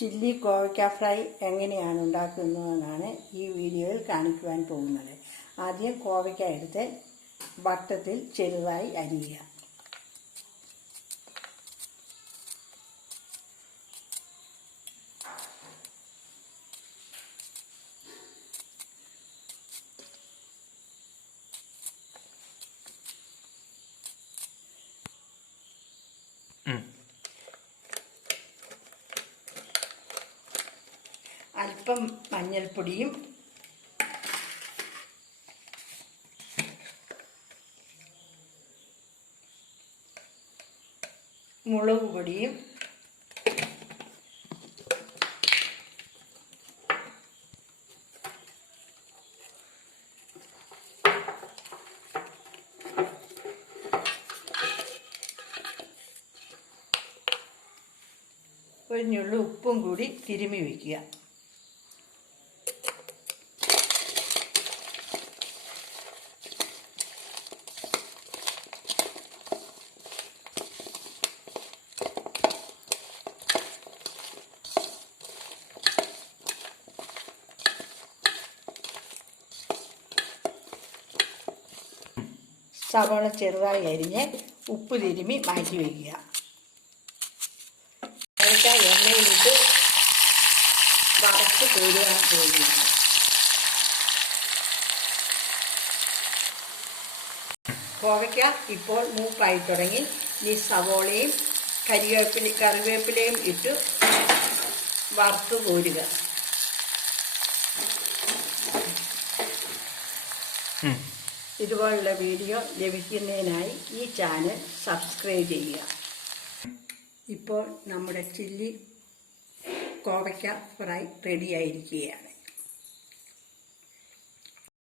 Chilli കോവയ്ക്ക fry എങ്ങനെയാണ് ഉണ്ടാക്കുന്നതെന്നാണ് ഈ വീഡിയോയിൽ കാണിക്കുവാൻ പോകുന്നത്. ആദ്യം കോവയ്ക്ക എടുത്ത് വട്ടത്തിൽ ചെറുതായി അരിയുക. അല്പം മഞ്ഞൾപ്പൊടിയും മുളക് പൊടിയും ഒരു നുള്ളു ഉപ്പും കൂടി തിരുമ്മി വയ്ക്കുക. സവാള ചെറുതായി അരിഞ്ഞ് ഉപ്പ് തിരുമ്മി മാറ്റി വയ്ക്കുക. എണ്ണയിലിട്ട് വറുത്ത് കോരുവാൻ പോകുകയാണ്. കോവയ്ക്ക ഇപ്പോൾ മൂപ്പായി തുടങ്ങി. ഈ സവോളയും കറിവേപ്പിലയും ഇട്ട് വറുത്ത് കോരുക. ഇതുപോലുള്ള വീഡിയോ ലഭിക്കുന്നതിനായി ഈ ചാനൽ സബ്സ്ക്രൈബ് ചെയ്യുക. ഇപ്പോൾ നമ്മുടെ ചില്ലി കോവയ്ക്ക ഫ്രൈ റെഡിയായിരിക്കുകയാണ്.